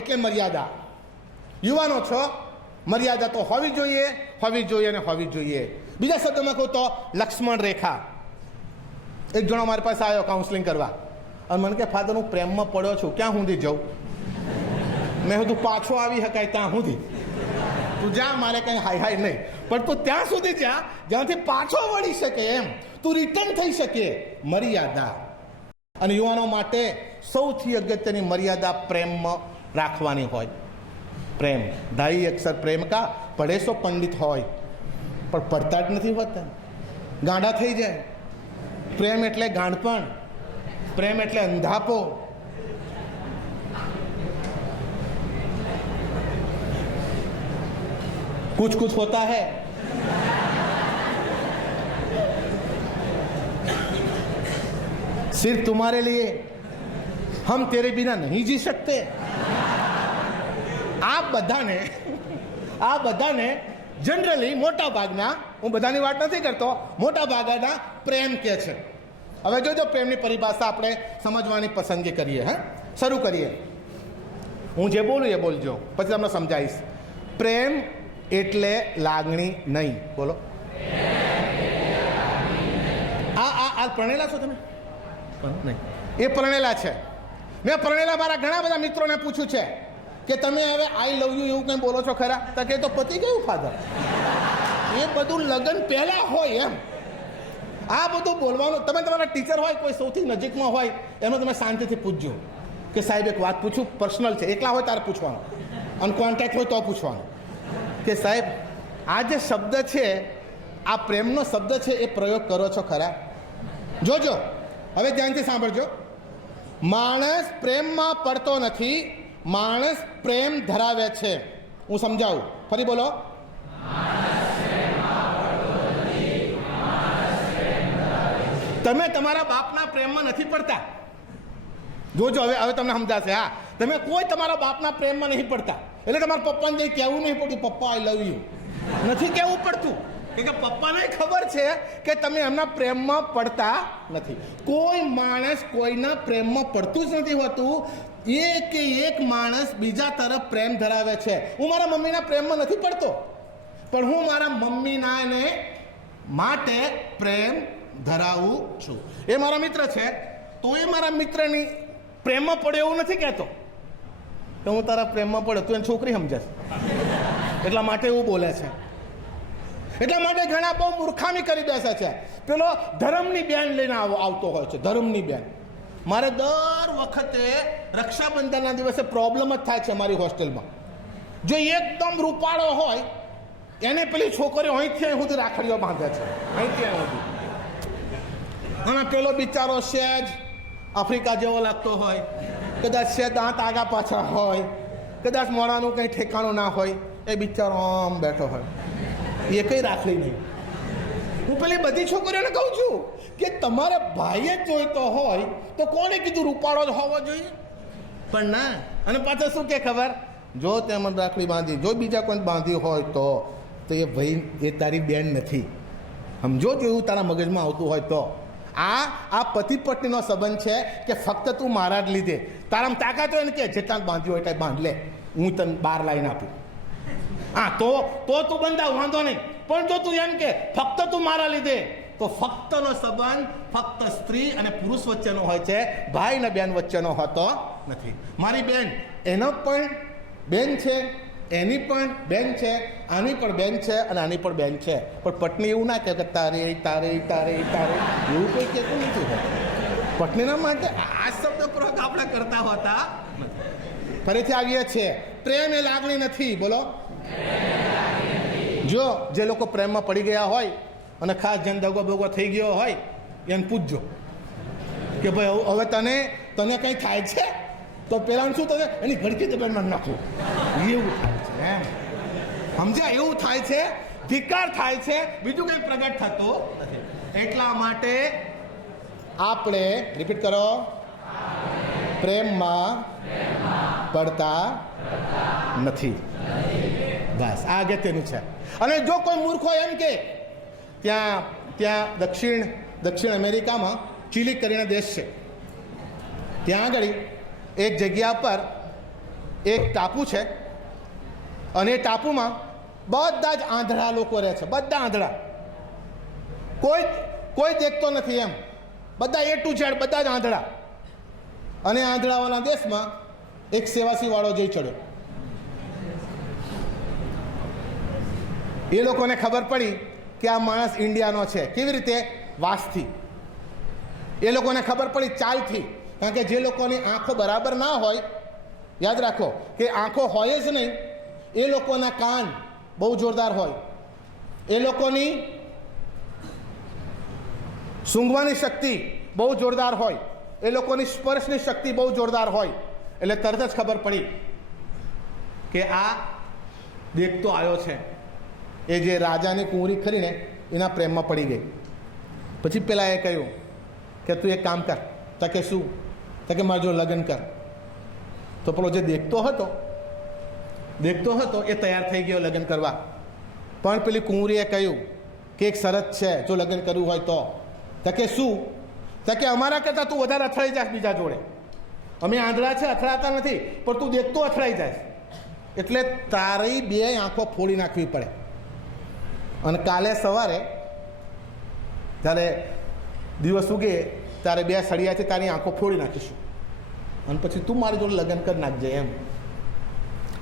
એટલે મર્યાદા. યુવાનો છો, મર્યાદા તો હોવી જોઈએ, હોવી જોઈએ અને હોવી જોઈએ. બીજા શબ્દોમાં કહું તો લક્ષ્મણ રેખા. એક જણો મારી પાસે આવ્યો કાઉન્સલિંગ કરવા અને મને કે ફાધર હું પ્રેમમાં પડ્યો છું, ક્યાં સુધી જાઉં? મેં કીધું પાછો આવી શકાય ત્યાં સુધી તું જા, મારે કંઈ હાય હાય નહીં, પણ તું ત્યાં સુધી જા જ્યાંથી પાછો વળી શકે, એમ તું રિટર્ન થઈ શકે. મર્યાદા. અને યુવાનો માટે સૌથી અગત્યની મર્યાદા પ્રેમમાં રાખવાની હોય. પ્રેમ ધાઈ અક્ષર પ્રેમ કા પડેસો પંડિત હોય, પણ પડતા જ નથી હોતા, ગાંડા થઈ જાય. પ્રેમ એટલે ગાંડપણ, પ્રેમ એટલે અંધાપો. कुछ कुछ होता है. सिर्फ तुम्हारे लिए, हम तेरे बिना नहीं जी सकते. આ બધાને જનરલી મોટા ભાગના, હું બધાની વાત નથી કરતો, મોટા ભાગના પ્રેમ કે છે. હવે જોજો પ્રેમની પરિભાષા આપણે સમજવાની પસંદગી કરીએ. હા, શરૂ કરીએ. હું જે બોલું એ બોલજો, પછી તમને સમજાવીશ. પ્રેમ એટલે લાગણી નહીં. બોલો. આ પરણેલા છો તમે? નહીં, એ પરણેલા છે. મેં પરણેલા મારા ઘણા બધા મિત્રોને પૂછ્યું છે કે તમે હવે આઈ લવ યુ એવું કંઈ બોલો છો ખરા? તો કે તો પતિ ગયું ફાધર. એ બધું લગ્ન પહેલા હોય એમ. આ બધું બોલવાનું, તમે તમારા ટીચર હોય, કોઈ સૌથી નજીકમાં હોય, એનો તમે શાંતિથી પૂછજો કે સાહેબ એક વાત પૂછું, પર્સનલ છે. એકલા હોય ત્યારે પૂછવાનું, અને કોન્ટેક્ટ હોય તો પૂછવાનું કે સાહેબ આ જે શબ્દ છે, આ પ્રેમનો શબ્દ છે, એ પ્રયોગ કરો છો ખરા? જોજો, હવે ધ્યાનથી સાંભળજો. માણસ પ્રેમમાં પડતો નથી, માણસ પ્રેમ ધરાવે છે. હું સમજાવું, ફરી બોલો. તમે તમારા બાપના પ્રેમમાં નથી પડતા. જોજો, હવે તમને સમજાશે. હા, તમે કોઈ તમારા બાપના પ્રેમમાં નહીં પડતા. એટલે તમારા પપ્પાને કંઈ કહેવું નહીં પડતું, પપ્પા આઈ લવ યુ નથી કહેવું પડતું, કે પપ્પાને ખબર છે કે તમે એમના પ્રેમમાં પડતા નથી. કોઈ માણસ કોઈના પ્રેમમાં પડતું જ નથી હોતું. એક માણસ બીજા તરફ પ્રેમ ધરાવે છે. હું મારા મમ્મીના પ્રેમમાં નથી પડતો, પણ હું મારા મમ્મીના ને માટે પ્રેમ ધરાવું છું. એ મારા મિત્ર છે, તો એ મારા મિત્રની પ્રેમમાં પડ્યો એવું નથી કહેતો તો હું તારા પ્રેમમાં પડ્યો, તું એની છોકરી સમજે. એટલા માટે એવું બોલે છે. એટલા માટે ઘણા બહુ મૂર્ખામી કરી બેસે છે. પેલો ધર્મની બેન લઈને આવતો હોય છે, ધર્મની બેન. મારે દર વખતે રક્ષાબંધનના દિવસે પ્રોબ્લેમ જ થાય છે મારી હોસ્ટેલમાં. જો એકદમ રૂપાળો હોય એને પેલી છોકરીઓ અહીંથી અહીં સુધી રાખડીઓ બાંધે છે, અહીંથી અહીં સુધી. અને પેલો બિચારો સહેજ આફ્રિકા જેવો લાગતો હોય, કદાચ સહેજ દાંત આગા પાછા હોય, કદાચ મોડાનું કંઈ ઠેકાણું ના હોય, એ બિચારો આમ બેઠો હોય, એ કંઈ રાખડી નહીં. હું પેલી બધી છોકરીઓને કહું છું કે તમારે ભાઈ જ જોઈતો હોય તો કોણે કીધું રૂપાળો જ હોવો જોઈએ? પણ ના. અને પાછળ શું કે ખબર? જો તે મને રાખડી બાંધી, જો બીજા કોઈ બાંધી હોય તો એ ભાઈ એ તારી બેન નથી. સમજો, જો એવું તારા મગજમાં આવતું હોય તો. આ પતિ પત્નીનો સંબંધ છે કે ફક્ત તું મારા જ લીધે, તારામાં તાકાત હોય ને કે જેટલા બાંધ્યું હોય એટલે બાંધ લે, હું તને 12 લાઈન આપું. હા, તો તું બંધાવ, વાંધો નહીં. પણ જો તું એમ કે ફક્ત તું મારા લીધે, તો ફક્તનો સંબંધ ફક્ત સ્ત્રી અને પુરુષ વચ્ચેનો હોય છે, ભાઈ અને બેન વચ્ચેનો હોતો નથી. મારી બેન, એનો પણ બેન છે, એની પણ બેન છે, આની પણ બેન છે, અને આની પણ બેન છે. પણ પત્ની એવું ના કહે કે તારે તારે તારે તારે, એવું કોઈ કહેતું નથી હોતું. પત્નીના માટે આ શબ્દ પ્રયોગ આપણે કરતા હોતા નથી. ફરીથી આવીએ છીએ, પ્રેમ એ લાગણી નથી. બોલો. જો જે લોકો પ્રેમમાં પડી ગયા હોય અને ખાસ જેમ દગો બગો થઈ ગયો હોય એને પૂછજો કે ભાઈ હવે તને કંઈ થાય છે તો પેલાને શું થશે, એની ઘડકી દબાણમાં નાખવું. એવું થાય છે એમ, સમજ્યા? એવું થાય છે, ધિક્કાર થાય છે, બીજું કંઈ પ્રગટ થતું નથી. એટલા માટે આપણે રિપીટ કરો, પ્રેમમાં પડતા નથી. બસ આ અગત્યનું છે. અને જો કોઈ મૂર્ખો એમ કે ત્યાં દક્ષિણ અમેરિકામાં ચીલી કરીને દેશ છે, ત્યાં આગળ એક જગ્યા પર એક ટાપુ છે અને એ ટાપુમાં બધા જ આંધળા લોકો રહે છે, બધા આંધળા, કોઈ દેખતો નથી એમ, બધા A to Z બધા જ આંધળા. અને આંધળાવાળા દેશમાં એક સેવાસી વાળો જઈ ચડ્યો. એ લોકોને ખબર પડી કે આ માણસ ઇન્ડિયાનો છે. કેવી રીતે? વાસથી. એ લોકોને ખબર પડી ચાલથી, કારણ કે જે લોકોની આંખો બરાબર ના હોય, યાદ રાખો કે આંખો હોય જ નહીં, એ લોકોના કાન બહુ જોરદાર હોય, એ લોકોની સૂંઘવાની શક્તિ બહુ જોરદાર હોય, એ લોકોની સ્પર્શની શક્તિ બહુ જોરદાર હોય. એટલે તરત જ ખબર પડી કે આ દેખતો આવ્યો છે, એ જે રાજાની કુંવરી ખરીને એના પ્રેમમાં પડી ગઈ. પછી પેલા એ કહ્યું કે તું એક કામ કર. તો કે શું? તો કે મારે જો લગ્ન કર. તો પેલો જે દેખતો હતો એ તૈયાર થઈ ગયો લગ્ન કરવા. પણ પેલી કુંવરીએ કહ્યું કે એક શરત છે, જો લગ્ન કરવું હોય તો કે શું? તો કે અમારા કરતાં તું વધારે અથડાઈ જાય બીજા જોડે. અમે આંધળા છે, અથડાતા નથી, પણ તું દેખતો અથડાઈ જાય, એટલે તારી 2 આંખો ફોડી નાખવી પડે. અને કાલે સવારે જ્યારે દિવસ ઉગે ત્યારે 2 સળિયાથી તારી આંખો ફોડી નાખીશું, અને પછી તું મારી જોડે લગ્ન કરી નાખજે. એમ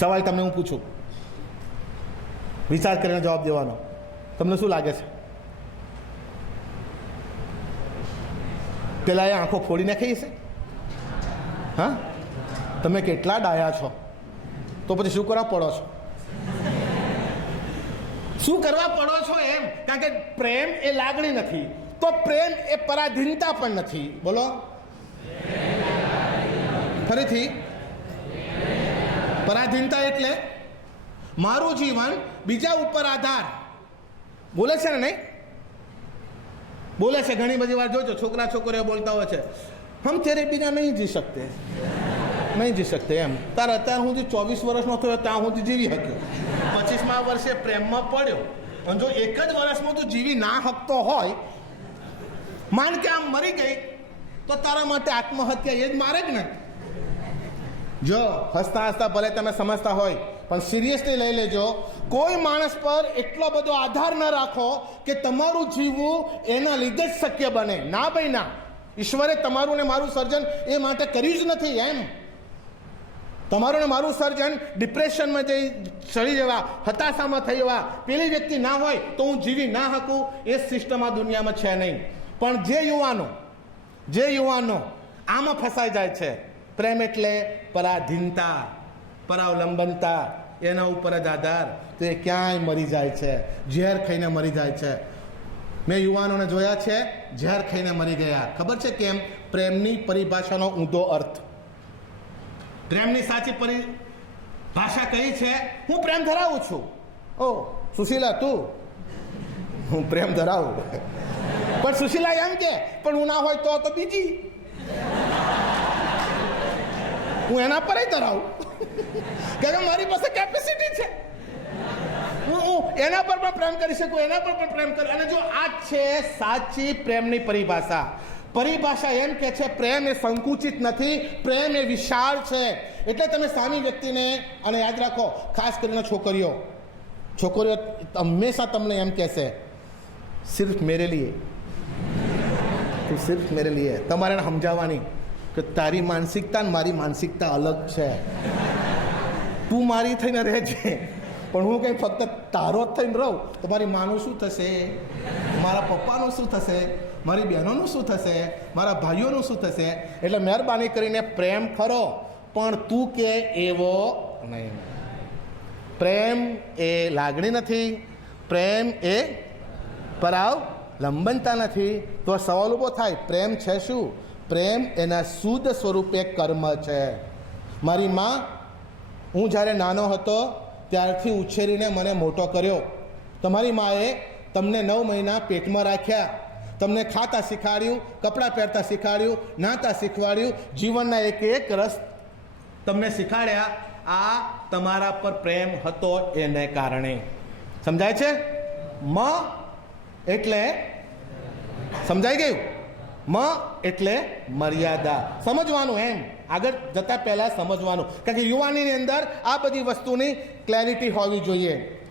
સવાલ તમને હું પૂછું, વિચાર કરીને જવાબ દેવાનો. તમને શું લાગે છે? પેલા એ આંખો ફોડી નાખી છે? હા, તમે કેટલા ડાયા છો, તો પછી શું કરવા પડો છો? શું કરવા પડો છો એમ? કારણ કે પ્રેમ એ લાગણી નથી, તો પ્રેમ એ પરાધીનતા પણ નથી. બોલો ફરીથી. પરાધીનતા એટલે મારું જીવન બીજા ઉપર આધાર. બોલે છે ને? નહીં બોલે છે. ઘણી બધી વાર જોજો છોકરા છોકરીઓ બોલતા હોય છે, હમ તેરે બિના નહીં જી શકતે એમ. તારે અત્યાર સુધી 24 વર્ષનો થયો ત્યાં સુધી જીવી શક્યો, 25મા વર્ષે પ્રેમમાં પડ્યો, અને જો એક જ વર્ષમાં તું જીવી ના શકતો હોય, માન કે આમ મરી ગઈ, તો તારા માટે આત્મહત્યા એ જ મારે જ ને. જો હસતા હસતા ભલે તમે સમજતા હોય, પણ સિરિયસલી લઈ લેજો. કોઈ માણસ પર એટલો બધો આધાર ન રાખો કે તમારું જીવવું એના લીધે જ શક્ય બને. ના ભાઈ ના, ઈશ્વરે તમારું ને મારું સર્જન એ માટે કર્યું જ નથી. એમ તમારું ને મારું સર્જન ડિપ્રેશનમાં જઈ ચડી જવા, હતાશામાં થઈ જવા, પેલી વ્યક્તિ ના હોય તો હું જીવી ના શકું, એ સિસ્ટમ આ દુનિયામાં છે નહીં. પણ જે યુવાનો આમાં ફસાઈ જાય છે, પ્રેમ એટલે પરાધીનતા, પરાવલંબનતા, એના ઉપર જ આધાર, તો એ ક્યાંય મરી જાય છે, ઝેર ખાઈને મરી જાય છે. મેં યુવાનોને જોયા છે ઝેર ખાઈને મરી ગયા. ખબર છે કેમ? પ્રેમની પરિભાષાનો ઊંધો અર્થ. પ્રેમની સાચી પરિભાષા કઈ છે? હું પ્રેમ ધરાવું છું. ઓ સુશીલા, તું હું પ્રેમ ધરાવું, પણ સુશીલા એમ કે પણ હું ના હોય તો બીજી, હું એના પર ધરાવું, કારણ કે મારી પાસે કેપેસિટી છે, હું એના પર પણ પ્રેમ કરી શકું, એના પર પણ પ્રેમ કરું. અને જો આ છે સાચી પ્રેમની પરિભાષા. પરિભાષા એમ કે છે પ્રેમ એ સંકુચિત નથી, પ્રેમ એ વિશાળ છે. એટલે તમે સામી વ્યક્તિને, અને યાદ રાખો ખાસ કરીને છોકરીઓ હંમેશા તમને એમ કહેશે સિર્ફ મેરે લીએ, તું સિર્ફ મેરે લીએ. તમારે એને સમજાવવાની કે તારી માનસિકતા ને મારી માનસિકતા અલગ છે, તું મારી થઈને રહેજે, પણ હું કંઈ ફક્ત તારો જ થઈને રહું તો મારી માનું શું થશે, મારા પપ્પાનું શું થશે, મારી બહેનોનું શું થશે, મારા ભાઈઓનું શું થશે. એટલે મહેરબાની કરીને પ્રેમ ખરો, પણ તું કે એવો નહીં. પ્રેમ એ લાગણી નથી, પ્રેમ એ પરાવલંબનતા નથી. તો સવાલ ઊભો થાય, પ્રેમ છે શું? પ્રેમ એના શુદ્ધ સ્વરૂપે કર્મ છે. મારી માં, હું જ્યારે નાનો હતો ત્યારથી ઉછેરીને મને મોટો કર્યો. તમારી માએ તમને 9 મહિના પેટમાં રાખ્યા, તમને ખાતા શીખવાડ્યું, કપડાં પહેરતા શીખવાડ્યું, નાતા શીખવાડ્યું, જીવનના એક રસ તમને શીખવાડ્યા. આ તમારા પર પ્રેમ હતો એને કારણે. સમજાય છે? એટલે સમજાઈ ગયું? મ એટલે મર્યાદા, સમજવાનું એમ, આગળ જતા પહેલા સમજવાનું, કારણ કે યુવાનીની અંદર આ બધી વસ્તુની ક્લેરિટી હોવી જોઈએ.